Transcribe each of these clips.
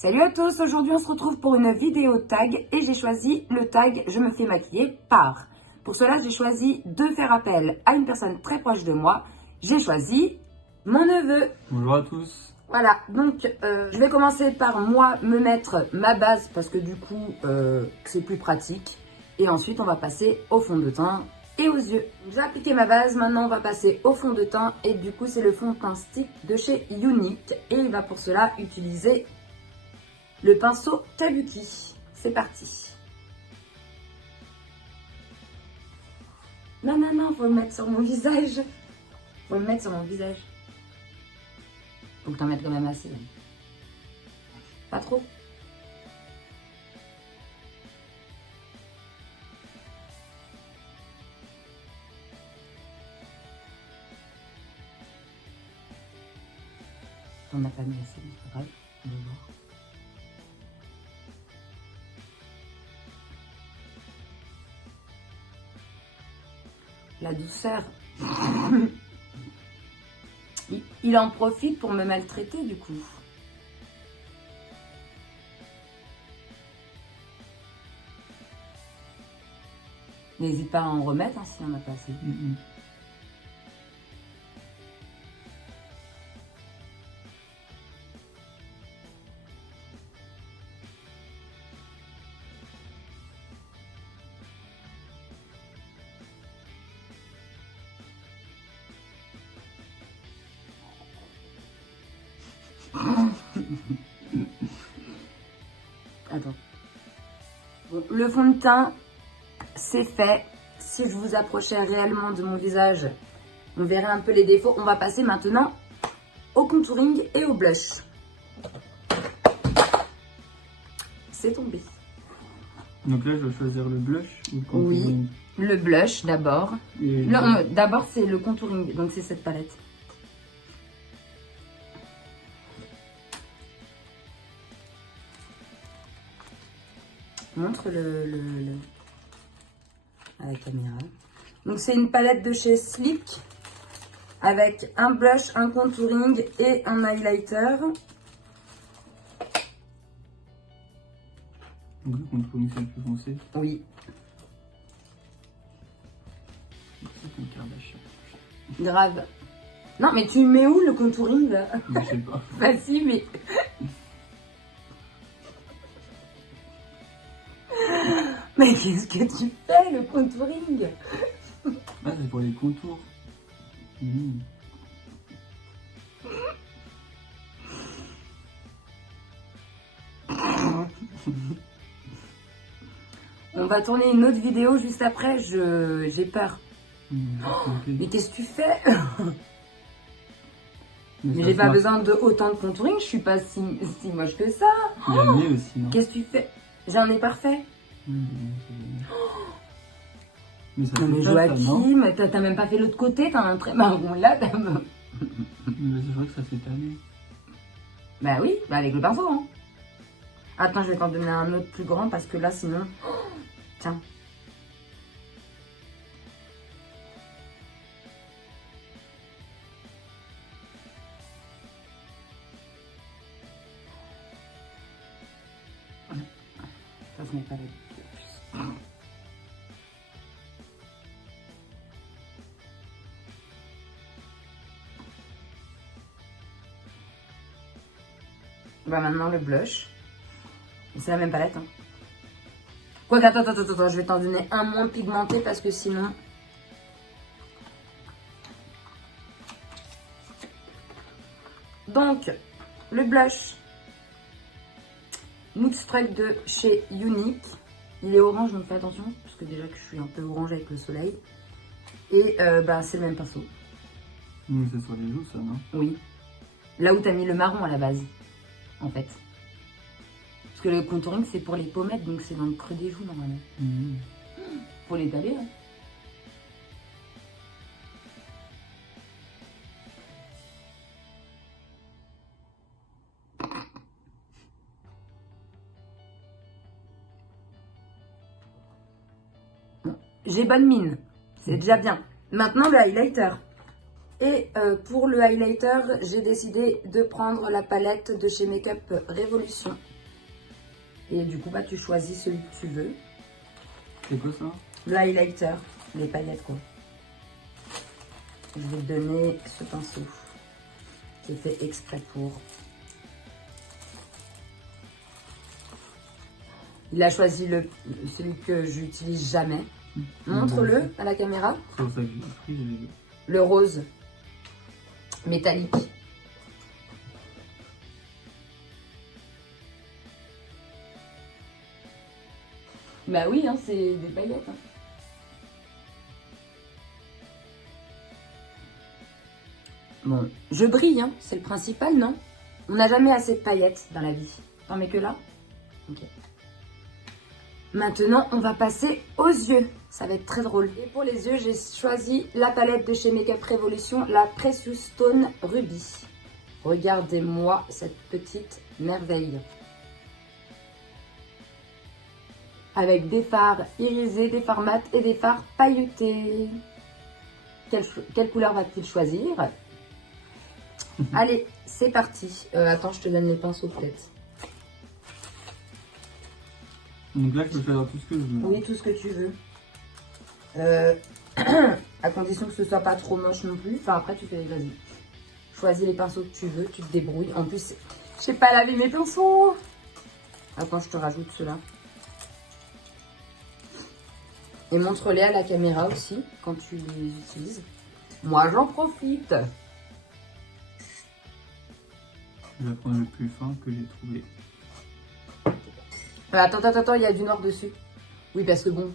Salut à tous, aujourd'hui on se retrouve pour une vidéo tag et j'ai choisi le tag je me fais maquiller par. Pour cela j'ai choisi de faire appel à une personne très proche de moi. J'ai choisi mon neveu. Bonjour à tous. Voilà, donc je vais commencer par moi me mettre ma base parce que du coup c'est plus pratique. Et ensuite on va passer au fond de teint et aux yeux. J'ai appliqué ma base, maintenant on va passer au fond de teint et du coup c'est le fond de teint stick de chez Younique. Et il va pour cela utiliser le pinceau Kabuki. C'est parti. Non, faut le mettre sur mon visage. Faut le mettre sur mon visage. Faut que t'en mettes quand même assez. Pas trop. On n'a pas mis assez, mais c'est pas grave. On va voir. La douceur. Il en profite pour me maltraiter du coup. N'hésite pas à en remettre hein, s'il n'y en a pas assez. Attends. Bon, le fond de teint, c'est fait. Si je vous approchais réellement de mon visage, on verrait un peu les défauts. On va passer maintenant au contouring et au blush. C'est tombé. Donc là, je dois choisir le blush ou le contouring? Oui, le blush d'abord. Non, d'abord, c'est le contouring. Donc, c'est cette palette. Montre à la caméra. Donc c'est une palette de chez Sleek avec un blush, un contouring et un highlighter. Donc le contouring c'est le plus foncé. Oui. C'est une Kardashian. Grave. Non mais tu mets où le contouring là? Je sais pas. Bah si mais... Mais qu'est-ce que tu fais, le contouring? Ah, c'est pour les contours. On va tourner une autre vidéo juste après, j'ai peur. Okay. Mais qu'est-ce que tu fais? Mais j'ai pas besoin de autant de contouring, je suis pas si moche que ça. Il y a mieux aussi, non? Qu'est-ce que tu fais? J'en ai parfait. Mais ça Non mais Joachim, t'as même pas fait l'autre côté, t'as un trait marron là. Mais c'est vrai que ça s'est tanné. Bah oui, bah avec le pinceau. Hein. Attends, je vais t'en donner un autre plus grand parce que là sinon... Tiens. Ça ce n'est pas la plus. Bah maintenant le blush. C'est la même palette. Hein. Quoi attends, je vais t'en donner un moins pigmenté parce que sinon... Donc, le blush Nude Struck de chez Younique. Il est orange, donc fais attention, parce que déjà que je suis un peu orange avec le soleil. Et bah, c'est le même pinceau. C'est sur les joues, ça, non? Oui. Là où tu as mis le marron à la base, en fait. Parce que le contouring, c'est pour les pommettes, donc c'est dans le creux des joues, normalement. Faut l'étaler, hein. J'ai bonne mine, c'est déjà bien. Maintenant, le highlighter. Et pour le highlighter, j'ai décidé de prendre la palette de chez Make Up Révolution. Et du coup, bah, tu choisis celui que tu veux. C'est quoi ça? L'highlighter, les paillettes quoi. Je vais te donner ce pinceau qui est fait exprès pour. Il a choisi celui que j'utilise jamais. Montre-le à la caméra. C'est pour ça que j'ai pris, j'ai vu. Le rose métallique. Bah oui, hein, c'est des paillettes. Hein. Bon, je brille, hein, c'est le principal, non? On n'a jamais assez de paillettes dans la vie. T'en mets que là? Ok. Maintenant, on va passer aux yeux. Ça va être très drôle. Et pour les yeux, j'ai choisi la palette de chez Makeup Revolution, la Precious Stone Ruby. Regardez-moi cette petite merveille. Avec des fards irisés, des fards mat et des fards pailletés. Quelle couleur va-t-il choisir? Allez, c'est parti. Attends, je te donne les pinceaux peut-être. Donc là, je peux faire tout ce que je veux. Oui, tout ce que tu veux. À condition que ce soit pas trop moche non plus. Enfin, après, tu fais, vas-y. Choisis les pinceaux que tu veux, tu te débrouilles. En plus, je sais pas laver mes pinceaux. Attends, je te rajoute ceux-là. Et montre-les à la caméra aussi, quand tu les utilises. Moi, j'en profite. Je vais prendre le plus fin que j'ai trouvé. Attends, il y a du noir dessus. Oui, parce que bon,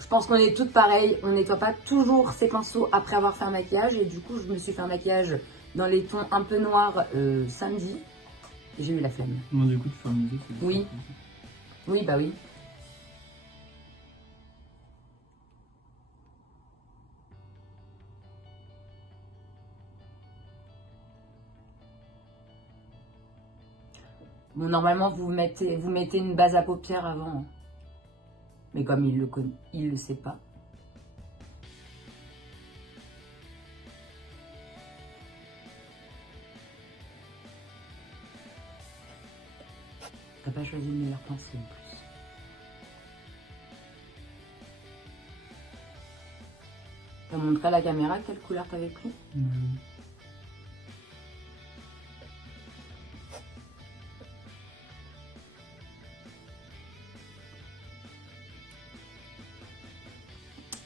je pense qu'on est toutes pareilles. On nettoie pas toujours ses pinceaux après avoir fait un maquillage. Et du coup, je me suis fait un maquillage dans les tons un peu noirs samedi. Et j'ai eu la flemme. Non, du coup, tu fais un musée. Oui. Oui, bah oui. Bon, normalement, vous mettez une base à paupières avant. Hein. Mais comme il le sait pas. T'as pas choisi le meilleur pinceau en plus. T'as montré à la caméra quelle couleur t'avais pris?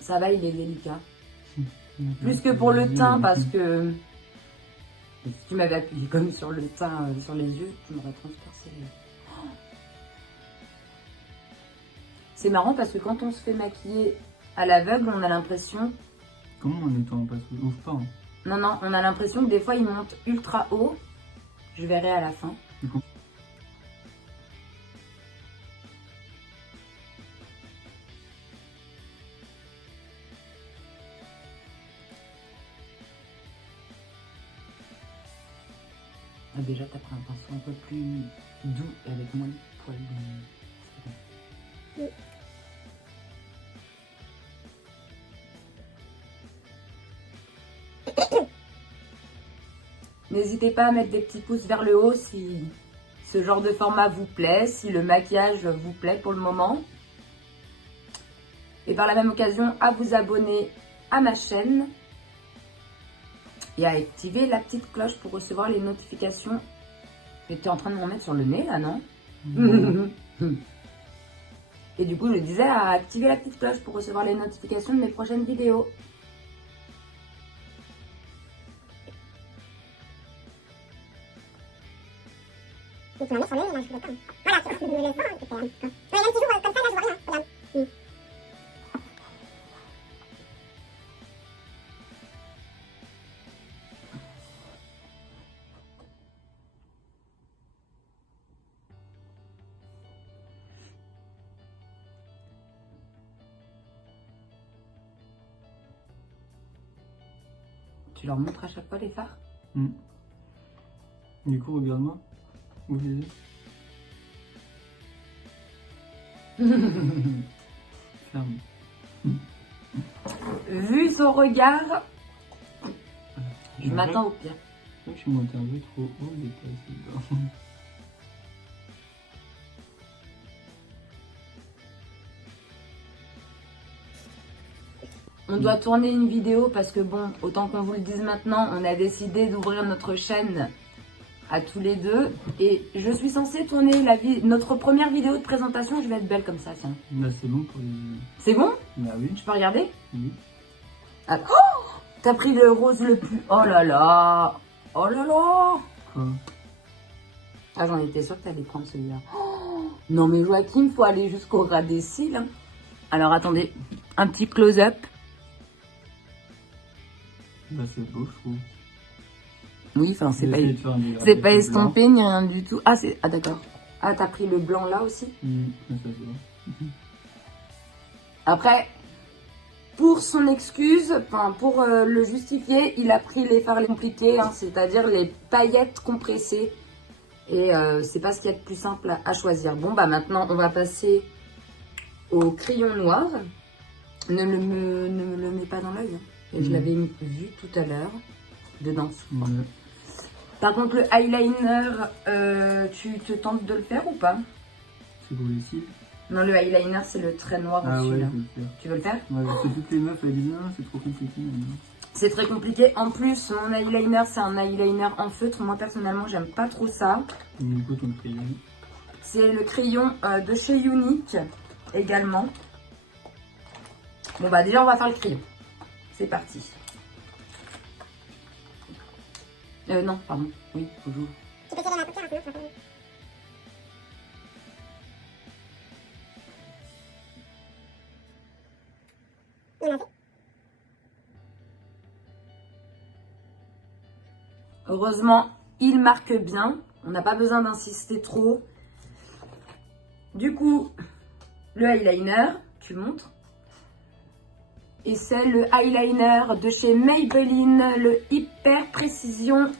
Ça va, il est délicat. Plus que pour le teint, parce que si tu m'avais appuyé comme sur le teint, sur les yeux, tu m'aurais transpercé les yeux. C'est marrant parce que quand on se fait maquiller à l'aveugle, on a l'impression... Comment on nettoie un pinceau? Ouvre pas. Hein. Non, on a l'impression que des fois, il monte ultra haut. Je verrai à la fin. Ah, déjà, t'as pris un pinceau un peu plus doux et avec moins de poils. Oui. N'hésitez pas à mettre des petits pouces vers le haut si ce genre de format vous plaît, si le maquillage vous plaît pour le moment. Et par la même occasion, à vous abonner à ma chaîne. Et à activer la petite cloche pour recevoir les notifications. Et tu es en train de m'en mettre sur le nez là, non? Et du coup, je disais à activer la petite cloche pour recevoir les notifications de mes prochaines vidéos. Et tu vas mettre sur le nez, là, je peux pas. Voilà, tu me laisses pas, hein, ouais, même si j'ouvre comme ça, là, je vois rien, regarde. Tu leur montres à chaque fois les fards? Du coup, regarde-moi. Ouvre les yeux. Ferme. Vu son regard, je m'attends au pire. Je suis monté un peu trop haut, mais pas assez bas. On doit tourner une vidéo parce que bon, autant qu'on vous le dise maintenant, on a décidé d'ouvrir notre chaîne à tous les deux. Et je suis censée tourner notre première vidéo de présentation. Je vais être belle comme ça, tiens. Là, c'est bon pour les... C'est bon? Bah oui. Je peux regarder? Oui. Ah, oh, t'as pris le rose le plus... Oh là là! Oh là là! Quoi? Ah, j'en étais sûre que t'allais prendre celui-là. Oh, non mais Joachim, faut aller jusqu'au ras des cils. Hein. Alors attendez, un petit close-up. Bah c'est beau, je trouve. Oui, enfin c'est pas, J'ai essayé de faire un dégradé c'est pas plus estompé ni rien du tout. Ah, c'est... Ah d'accord. Ah, t'as pris le blanc là aussi? Ça se voit. Après, pour son excuse, enfin pour le justifier, il a pris les fards les compliqués, hein, c'est-à-dire les paillettes compressées. Et c'est pas ce qu'il y a de plus simple à choisir. Bon, bah maintenant, on va passer au crayon noir. Ne me le mets pas dans l'œil. Hein. Et je l'avais vu tout à l'heure, dedans. Ouais. Par contre, le eyeliner, tu te tentes de le faire ou pas? C'est pour les cils. Non, le eyeliner, c'est le trait noir Ah au-dessus. ouais, Là. je vais le faire. Tu veux le faire? Ouais, parce que toutes les meufs, elles disent non, c'est trop compliqué. C'est très compliqué. En plus, mon eyeliner, c'est un eyeliner en feutre. Moi, personnellement, j'aime pas trop ça. Et du coup, ton crayon. C'est le crayon de chez Unique également. Bon, bah déjà, on va faire le crayon. C'est parti. Non, pardon. Oui, bonjour. Tu peux tirer la paupière un peu, ça va. Il y en a fait. Heureusement, il marque bien. On n'a pas besoin d'insister trop. Du coup, le eyeliner, tu montres. Et c'est le eyeliner de chez Maybelline, le Hyper Précision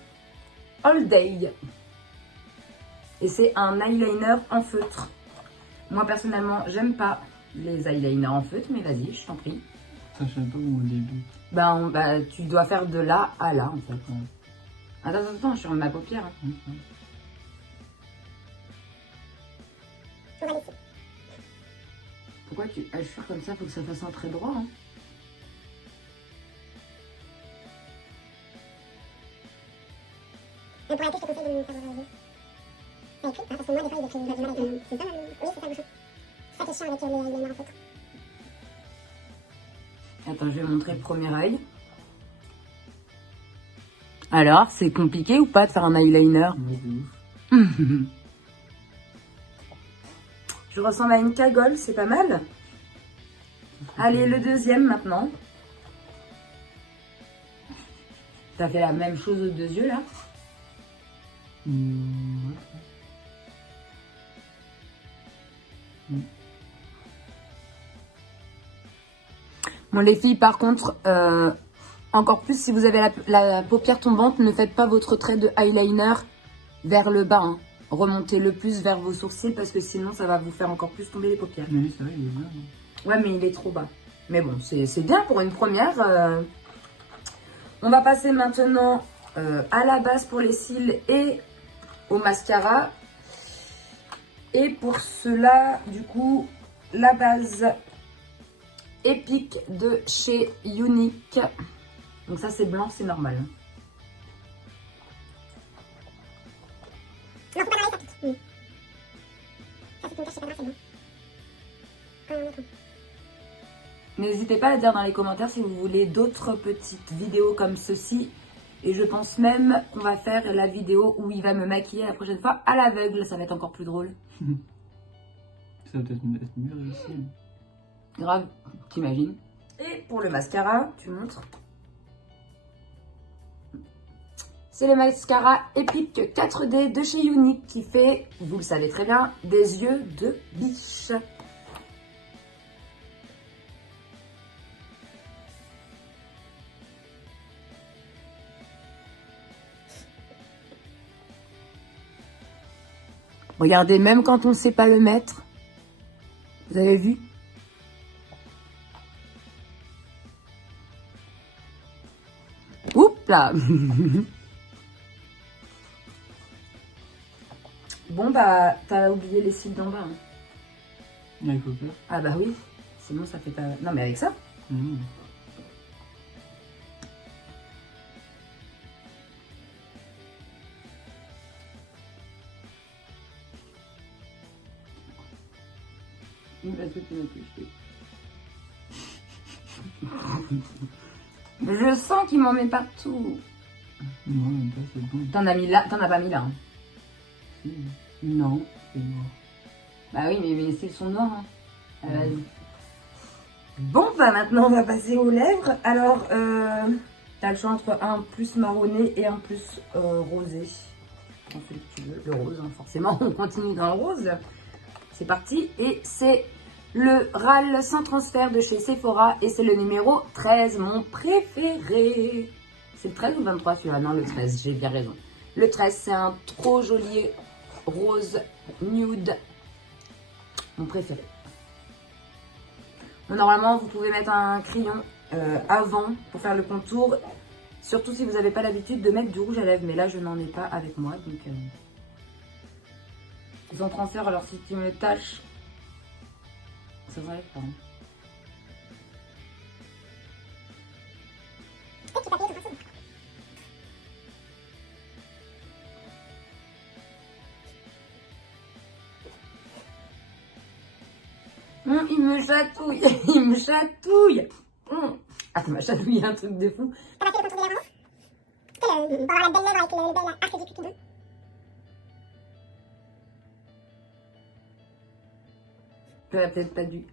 All Day. Et c'est un eyeliner en feutre. Moi, personnellement, j'aime pas les eyeliners en feutre, mais vas-y, je t'en prie. Ça, je sais pas où on débute. Bah, tu dois faire de là à là, en fait. Ouais. Attends, je ferme ma paupière. Hein. On va laisser. Pourquoi tu assures comme ça? Faut que ça fasse un trait droit. Hein. Mais pour la tête, je te conseille de me faire voir les yeux. Ça écrit, hein, parce que moi, des fois, il écrit, il a du mal avec le... C'est ça, oui, c'est ça, bouchon. C'est ça qui est chiant avec les eyeliner en feutre. Attends, je vais montrer le premier œil. Alors, c'est compliqué ou pas de faire un eyeliner? Ouais, de ouf. Je ressemble à une cagole, c'est pas mal. Allez, le deuxième maintenant. T'as fait la même chose aux deux yeux là? Ouais. Bon, les filles, par contre, encore plus si vous avez la paupière tombante, ne faites pas votre trait de eyeliner vers le bas. Hein. Remontez le plus vers vos sourcils parce que sinon, ça va vous faire encore plus tomber les paupières. Oui, c'est vrai, il est bien. Hein. Ouais, mais il est trop bas. Mais bon, c'est bien pour une première. On va passer maintenant à la base pour les cils et au mascara. Et pour cela, du coup, la base Epic de chez Unique. Donc ça, c'est blanc, c'est normal. Non, faut pas dans les, ça pique. Ça, c'est une tache, c'est pas grave, c'est bon. Attends. N'hésitez pas à dire dans les commentaires si vous voulez d'autres petites vidéos comme ceci. Et je pense même qu'on va faire la vidéo où il va me maquiller la prochaine fois à l'aveugle. Ça va être encore plus drôle. Ça va peut-être être mieux réussi. Grave, t'imagines. Et pour le mascara, tu montres. C'est le mascara Epic 4D de chez Unique qui fait, vous le savez très bien, des yeux de biche. Regardez, même quand on ne sait pas le mettre, vous avez vu? Oups là. Bon bah, t'as oublié les cils d'en bas. Hein. Ouais, il faut faire. Ah bah oui, sinon ça fait pas... Non mais avec ça. Parce que tu m'as touché. Je sens qu'il m'en met partout. Non, même pas, c'est bon. T'en as mis là, t'en as pas mis là. Hein. Si, Non. c'est noir. Bah oui, mais c'est le son noir. Hein. Vas-y. Bon, bah maintenant on va passer aux lèvres. Alors, t'as le choix entre un plus marronné et un plus rosé. On fait que tu veux, le rose, hein, forcément. On continue dans le rose. C'est parti. Et c'est le RAL sans transfert de chez Sephora. Et c'est le numéro 13, mon préféré. C'est le 13 ou le 23 celui-là? Non, le 13, j'ai bien raison. Le 13, c'est un trop joli rose nude. Mon préféré. Bon, normalement, vous pouvez mettre un crayon avant pour faire le contour. Surtout si vous n'avez pas l'habitude de mettre du rouge à lèvres. Mais là, je n'en ai pas avec moi. Donc, ils en transfèrent. Alors, si tu me tâches, ça s'enlève pas. Hein. Il me chatouille, il me chatouille. Ah, ça m'a chatouillé un truc de fou. T'as pas fait le contour des lèvres avant? Pour avoir la belle lèvre avec le bel arc du cupidon. J'aurais peut-être pas dû.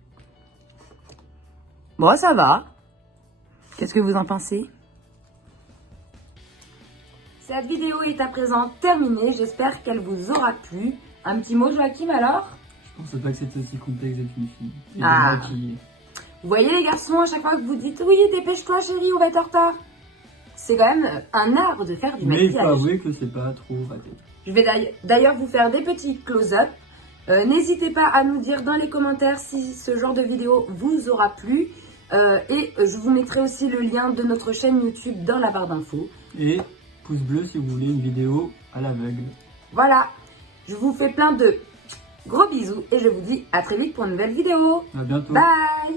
Bon, ça va. Qu'est-ce que vous en pensez? Cette vidéo est à présent terminée. J'espère qu'elle vous aura plu. Un petit mot, Joachim, alors? Je pensais pas que c'était aussi complexe d'être une fille. Et Ah. de maquiller. Vous voyez les garçons, à chaque fois que vous dites « Oui, dépêche-toi chérie, on va être en retard », c'est quand même un art de faire du Mais il faut maquillage. avouer que c'est pas trop raté. Je vais d'ailleurs vous faire des petits close-up. N'hésitez pas à nous dire dans les commentaires si ce genre de vidéo vous aura plu. Et je vous mettrai aussi le lien de notre chaîne YouTube dans la barre d'infos. Et pouce bleu si vous voulez une vidéo à l'aveugle. Voilà, je vous fais plein de gros bisous et je vous dis à très vite pour une nouvelle vidéo. À bientôt. Bye!